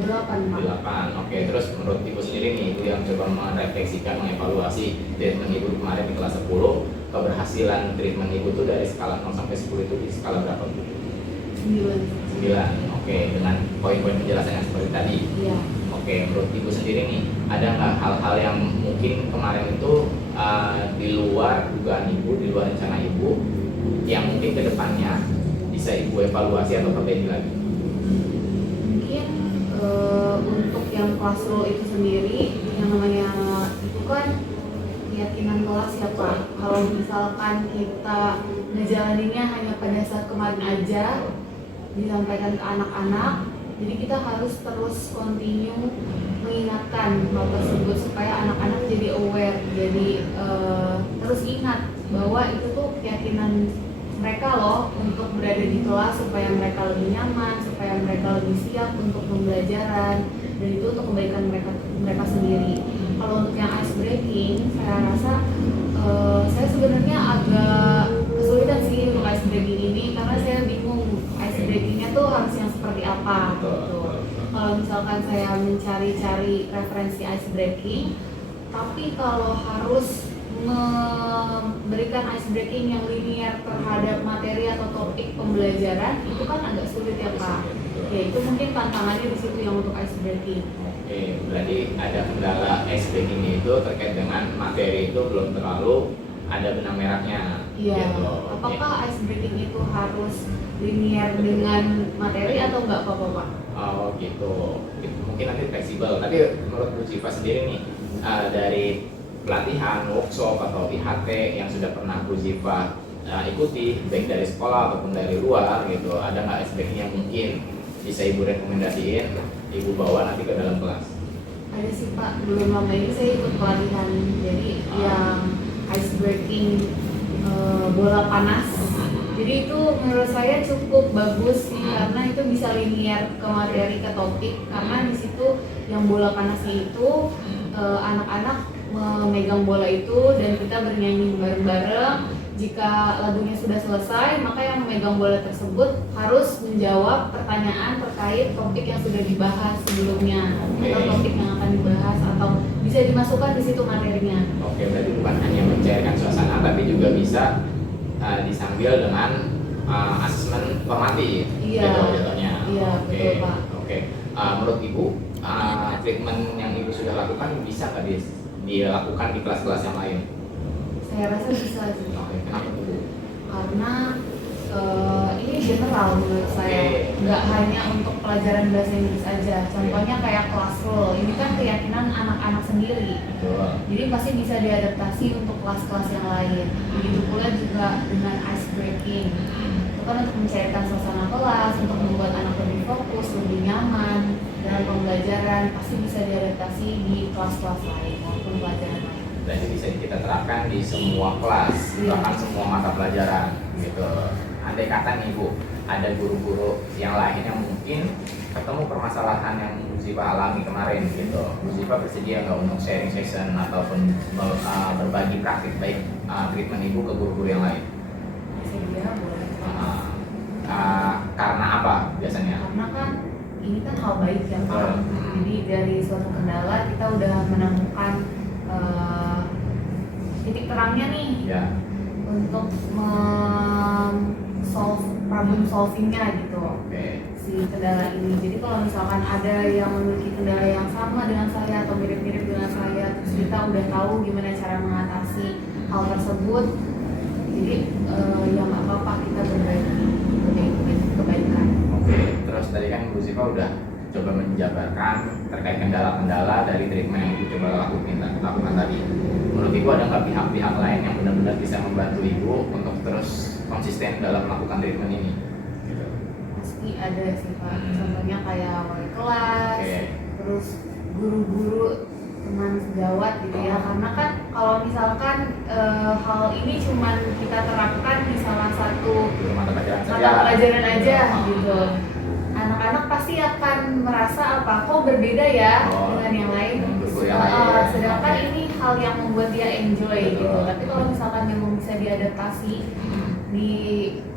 8 Pak. 8. Oke, terus menurut ibu sendiri nih, ibu yang coba merefleksikan, mengevaluasi treatment ibu kemarin di kelas 10, keberhasilan treatment ibu itu dari skala 0 sampai 10 itu di skala berapa Bu? 9. 9. Oke, dengan poin-poin penjelasan yang seperti tadi. Iya. Oke, menurut ibu sendiri nih, ada nggak hal-hal yang mungkin kemarin itu di luar dugaan ibu, di luar rencana ibu, yang mungkin kedepannya bisa ibu evaluasi atau perbaiki lagi? Mungkin untuk yang kelas rule itu sendiri, yang namanya itu kan keyakinan kelas ya Pak. Kalau misalkan kita ngejalaninnya hanya pada saat kemarin aja disampaikan ke anak-anak, jadi kita harus terus continue mengingatkan hal tersebut supaya anak-anak jadi aware, jadi terus ingat bahwa itu tuh keyakinan mereka loh untuk berada di kelas, supaya mereka lebih nyaman, supaya mereka lebih siap untuk pembelajaran, dan itu untuk kebaikan mereka sendiri. Kalau untuk yang ice breaking, saya rasa saya sebenarnya agak kesulitan sih untuk ice breaking ini, karena saya bingung ice breakingnya tuh harus yang seperti apa gitu. Kalau misalkan saya mencari-cari referensi ice breaking, tapi kalau harus memberikan ice breaking yang linear terhadap materi atau topik pembelajaran itu kan agak sulit ya Pak. Ya itu mungkin tantangannya di situ yang untuk ice breaking. Oke, berarti ada kendala ice breaking itu terkait dengan materi itu belum terlalu ada benang merahnya. Iya. Gitu. Apakah ice breaking itu harus linear dengan materi atau enggak Pak? Oh gitu. Mungkin nanti fleksibel. Tapi menurut Bu Ziva sendiri nih dari pelatihan, workshop atau IHT yang sudah pernah Bu Ziva ikuti baik dari sekolah ataupun dari luar gitu, ada nggak ice breaking yang mungkin bisa Ibu rekomendasiin, Ibu bawa nanti ke dalam kelas? Ada sih Pak, belum lama ini saya ikut pelatihan jadi yang ice breaking bola panas. Jadi itu menurut saya cukup bagus sih karena itu bisa linear ke materi ke topik karena di situ yang bola panasnya itu anak-anak memegang bola itu dan kita bernyanyi bareng-bareng. Jika lagunya sudah selesai, maka yang memegang bola tersebut harus menjawab pertanyaan terkait topik yang sudah dibahas sebelumnya atau topik yang akan dibahas atau bisa dimasukkan di situ materinya. Oke, berarti bukan hanya mencairkan suasana tapi juga bisa disambil dengan asesmen formatif. Iya. Jatuhnya. Iya, Oke. betul Pak. Oke. Menurut Ibu treatment yang Ibu sudah lakukan bisa nggak dilakukan di kelas-kelas yang lain? Saya rasa bisa sih. Oke, kenapa Bu? Karena ini general menurut saya, nggak hanya untuk pelajaran bahasa Inggris aja. Contohnya kayak classroom, ini kan keyakinan anak-anak sendiri. Betul. Jadi pasti bisa diadaptasi untuk kelas-kelas yang lain. Begitu pula juga dengan ice breaking. Itu kan untuk mencairkan suasana kelas, untuk membuat anak lebih fokus, lebih nyaman dalam pembelajaran. Pasti bisa diadaptasi di kelas-kelas lain maupun pelajaran lain. Berarti bisa kita terapkan di semua kelas, bahkan semua mata pelajaran gitu. Andai kata nih Bu, ada guru-guru yang lain yang mungkin ketemu permasalahan yang Bu Ziva alami kemarin gitu. Bu Ziva bersedia nggak untuk sharing session ataupun berbagi praktik baik treatment Ibu ke guru-guru yang lain? Saya boleh. Karena apa biasanya? Karena kan ini kan hal baik ya Pak. Betul. Jadi dari suatu kendala kita udah menemukan titik terangnya nih Ya. untuk problem solvingnya gitu si kendala ini. Jadi kalau misalkan ada yang memiliki kendala yang sama dengan saya atau mirip-mirip dengan saya, terus kita udah tahu gimana cara mengatasi hal tersebut, jadi ya nggak apa-apa kita berbagi kebaikan. Oke, terus tadi kan Bu Ziva udah coba menjabarkan terkait kendala-kendala dari treatment yang Ibu coba lakukan tadi. Menurut Ibu ada nggak pihak-pihak lain yang benar-benar bisa membantu Ibu untuk terus konsisten dalam melakukan treatment ini? Gitu. Pasti ada sih Pak, contohnya kayak wali kelas, terus guru-guru, teman sejawat gitu ya. Karena kan kalau misalkan hal ini cuman kita terapkan di salah satu mata pelajaran aja gitu, anak-anak pasti akan merasa apa kok berbeda ya dengan yang lain. Sedangkan ini hal yang membuat dia enjoy gitu. Tapi kalau misalkan memang bisa diadaptasi di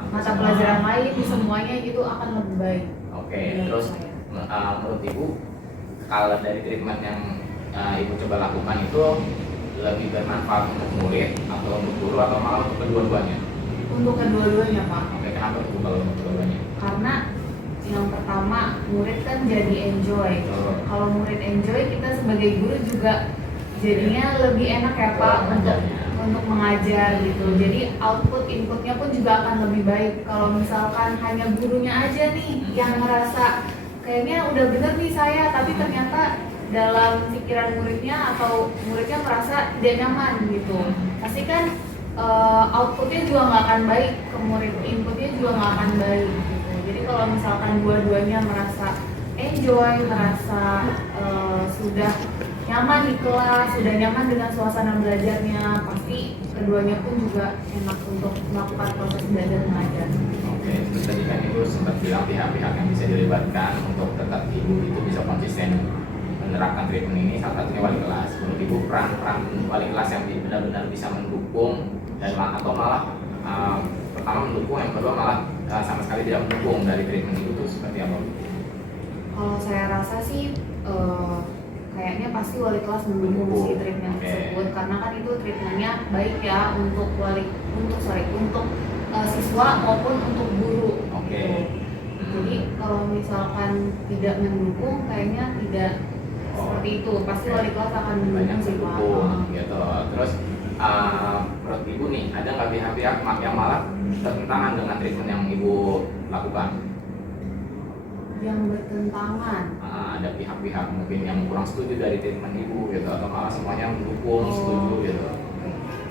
mata pelajaran lain, di semuanya gitu akan lebih baik. Oke, terus menurut Ibu kalau dari treatment yang Ibu coba lakukan itu lebih bermanfaat untuk murid atau untuk guru atau malah untuk kedua-duanya? Untuk kedua-duanya Pak. Oke, kenapa itu kalau untuk kedua-duanya? Karena yang pertama murid kan jadi enjoy. Kalau murid enjoy, kita sebagai guru juga jadinya lebih enak ya Pak untuk mengajar gitu. Jadi output inputnya pun juga akan lebih baik. Kalau misalkan hanya gurunya aja nih yang merasa kayaknya udah bener nih saya, tapi ternyata dalam pikiran muridnya atau muridnya merasa tidak nyaman gitu, pasti kan outputnya juga nggak akan baik ke murid, inputnya juga nggak akan baik gitu. Jadi kalau misalkan dua-duanya merasa enjoy, merasa sudah nyaman di kelas, sudah nyaman dengan suasana belajarnya, pasti keduanya pun juga enak untuk melakukan proses belajar mengajar. Oke, terus tadi kan Ibu sempat bilang pihak-pihak yang bisa dilibatkan untuk tetap Ibu itu bisa konsisten menerapkan treatment ini, salah satunya wali kelas. Menurut Ibu peran wali kelas yang benar-benar bisa mendukung dan atau malah pertama mendukung, yang kedua malah sama sekali tidak mendukung dari treatment itu seperti apa? Kalau saya rasa sih kayaknya pasti wali kelas mendukung si treatment Oke. tersebut karena kan itu treatmentnya baik ya untuk siswa maupun untuk guru. Oke. Gitu. Jadi kalau misalkan tidak mendukung kayaknya tidak seperti itu, pasti wali kelas akan banyak mendukung sih Pak. mendukung gitu. Terus menurut ibu nih ada nggak pihak-pihak yang malah bertentangan dengan treatment yang ibu lakukan? Yang bertentangan. Ada pihak-pihak mungkin yang kurang setuju dari treatment ibu gitu atau malah semuanya mendukung setuju gitu.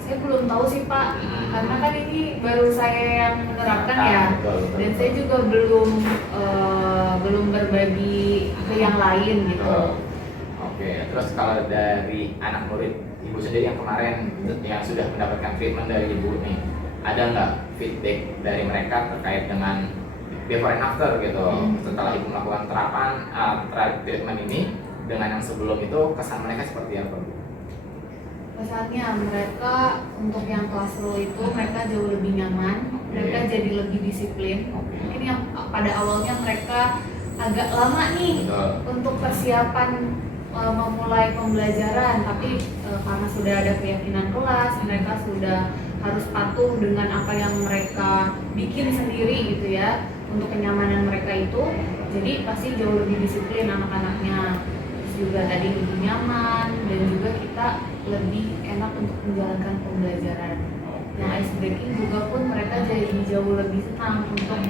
Saya belum tahu sih Pak, karena kan ini baru saya yang menerapkan ya, Betul. dan saya juga belum berbagi ke yang lain gitu. Oke, terus kalau dari anak murid ibu sendiri yang kemarin yang sudah mendapatkan treatment dari ibu nih, ada nggak feedback dari mereka terkait dengan before and after gitu setelah ibu melakukan treatment ini dengan yang sebelum itu kesan mereka seperti apa Bu? Pesannya mereka untuk yang kelas row itu mereka jauh lebih nyaman, mereka jadi lebih disiplin. Mungkin yang pada awalnya mereka agak lama nih untuk persiapan memulai pembelajaran, tapi karena sudah ada keyakinan kelas, mereka sudah harus patuh dengan apa yang mereka bikin sendiri gitu ya, untuk kenyamanan mereka itu, jadi pasti jauh lebih disiplin anak-anaknya. Terus juga tadi lebih nyaman dan juga kita lebih enak untuk menjalankan pembelajaran. Yang ice breaking juga pun mereka jadi jauh lebih senang untuk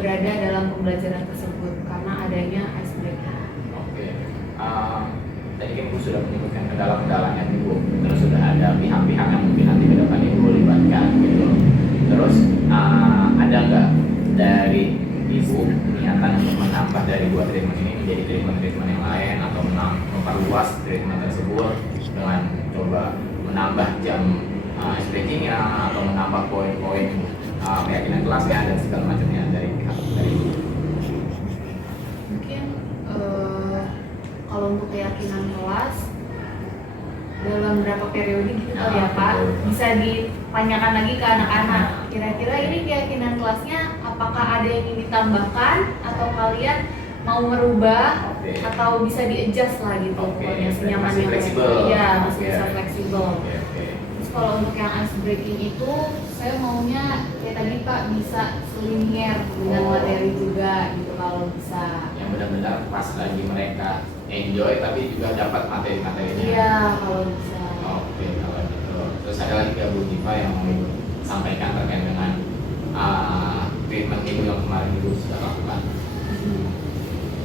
berada dalam pembelajaran tersebut karena adanya ice breaking. Oke. Tadi kan ibu sudah menyebutkan kendala-kendalanya ibu, terus sudah ada pihak-pihak yang mungkin nanti ke depan ibu libatkan gitu. Terus ada nggak dari ibu niatan untuk menambah dari dua treatment ini menjadi treatment yang lain atau memperluas treatment tersebut dengan coba menambah jam ice breakingnya atau menambah poin-poin keyakinan kelasnya dan segala macamnya dari pihak dari ibu? Mungkin kalau untuk keyakinan kelas dalam berapa periode gitu kali ya Pak, bisa ditanyakan lagi ke anak-anak. Kira-kira ini keyakinan kelasnya apakah ada yang ingin ditambahkan atau kalian mau merubah atau bisa di-adjust lah gitu pokoknya senyamannya fleksibel. Iya, masih bisa fleksibel. Oke. Terus kalau untuk yang ice breaking itu saya maunya kayak tadi Pak bisa selinier dengan materi juga gitu kalau bisa. Yang benar-benar pas lagi mereka enjoy tapi juga dapat materi-materinya. Iya, kalau bisa. Oke, kalau gitu. Terus ada lagi Bu Diva yang mau Ibu sampaikan terkait dengan treatment ibu yang kemarin ibu sudah lakukan.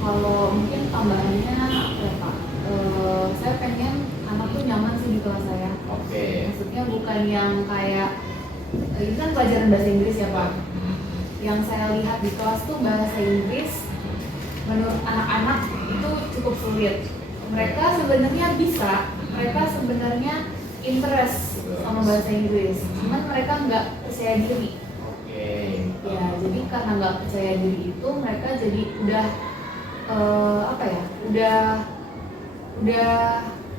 Kalau mungkin tambahannya apa ya Pak? Saya pengen anak tuh nyaman sih di kelas saya. Oke. Maksudnya bukan yang kayak ini kan pelajaran bahasa Inggris ya Pak. Yang saya lihat di kelas tuh bahasa Inggris menurut anak-anak itu cukup sulit. Mereka sebenarnya bisa, mereka sebenarnya interest sama bahasa Inggris, cuman mereka nggak percaya diri. Oke. Ya, jadi karena nggak percaya diri itu mereka jadi udah udah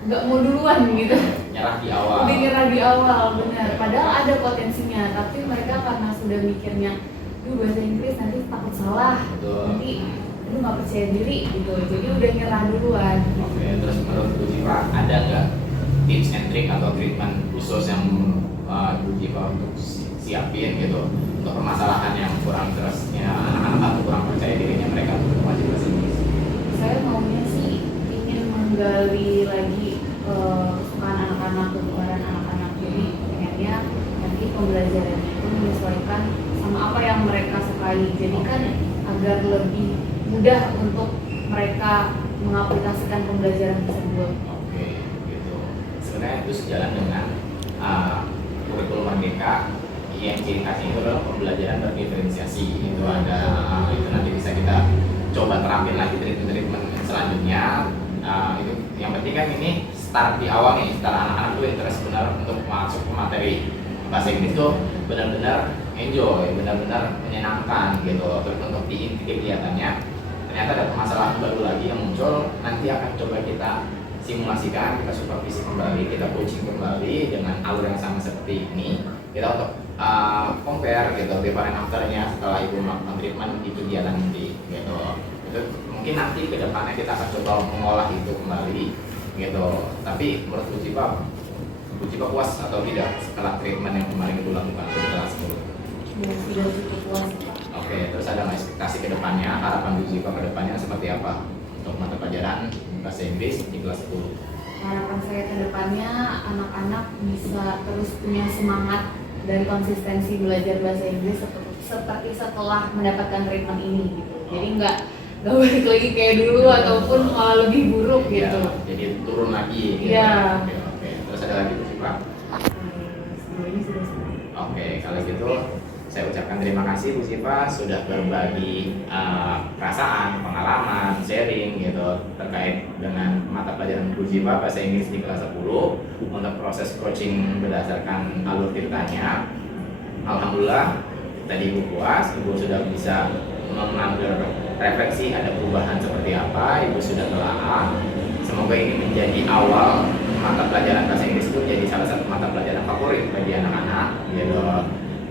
nggak mau duluan gitu. Nyerah di awal. Udah nyerah di awal, benar. Padahal ada potensinya, tapi mereka karena sudah mikirnya, bahasa Inggris nanti takut salah, Betul. nanti lu nggak percaya diri gitu, jadi udah nyerah duluan. Oke, terus menurut Bu Diva ada nggak tips and trick atau treatment khusus yang Bu Diva untuk siapin gitu untuk permasalahan yang kurang terusnya anak-anak atau kurang percaya dirinya mereka untuk wajib bahasa Inggris? Saya maunya sih ingin menggali lagi kesukaan anak-anak, kebugaran anak-anak, jadi pengennya nanti pembelajarannya itu menyesuaikan sama apa yang mereka sukai, jadi kan agar lebih mudah untuk mereka mengaplikasikan pembelajaran tersebut. Oke, gitu. Sebenarnya itu sejalan dengan kurikulum Merdeka yang ciri khasnya itu adalah pembelajaran berdiferensiasi. Itu ada itu nanti bisa kita coba terapin lagi treatment selanjutnya. Itu yang penting kan ini start di awal nih, start anak-anak tuh interest benar untuk masuk ke materi bahasa Inggris tuh benar-benar enjoy, benar-benar menyenangkan gitu. Terus untuk di inti kegiatannya ternyata ada permasalahan baru lagi yang muncul, nanti akan coba kita simulasikan, kita supervisi kembali, kita coaching kembali dengan alur yang sama seperti ini. Kita untuk compare gitu before and after-nya setelah ibu melakukan treatment di kegiatan nanti gitu. Itu mungkin nanti ke depannya kita akan coba mengolah itu kembali gitu. Tapi menurut Bu Cipa puas atau tidak setelah treatment yang kemarin itu lakukan di kelas 10? Ya, sudah cukup puas Pak. Oke, terus ada nggak ekspektasi ke depannya, harapan Bu Cipa ke depannya seperti apa untuk mata pelajaran bahasa Inggris di kelas 10? Harapan saya ke depannya anak-anak bisa terus punya semangat dan konsistensi belajar bahasa Inggris seperti setelah mendapatkan treatment ini gitu. Jadi nggak balik lagi kayak dulu ataupun malah lebih buruk gitu. Ya, jadi turun lagi gitu. Iya. Oke. Terus ada lagi Bu Cipa? Sejauh ini sudah selesai. Oke, kalau gitu saya ucapkan terima kasih Bu Cipa sudah berbagi perasaan, pengalaman, sharing gitu terkait dengan mata pelajaran Bu Cipa bahasa Inggris di kelas 10 untuk proses coaching berdasarkan alur ceritanya. Alhamdulillah tadi Ibu puas, Ibu sudah bisa mengambil refleksi ada perubahan seperti apa, Ibu sudah telah. Semoga ini menjadi awal mata pelajaran bahasa Inggris itu jadi salah satu mata pelajaran favorit bagi anak-anak gitu,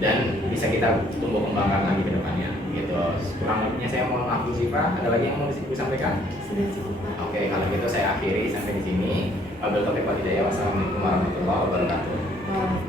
dan bisa kita tumbuh kembangkan lagi ke depannya gitu. Kurang lebihnya saya mohon maaf Bu Cipa, ada lagi yang mau Ibu sampaikan? Sudah cukup Pak. Oke, kalau gitu saya akhiri sampai di sini. Wabillahi taufiq wal hidayah. Wassalamualaikum warahmatullahi wabarakatuh. Waalaikumsalam.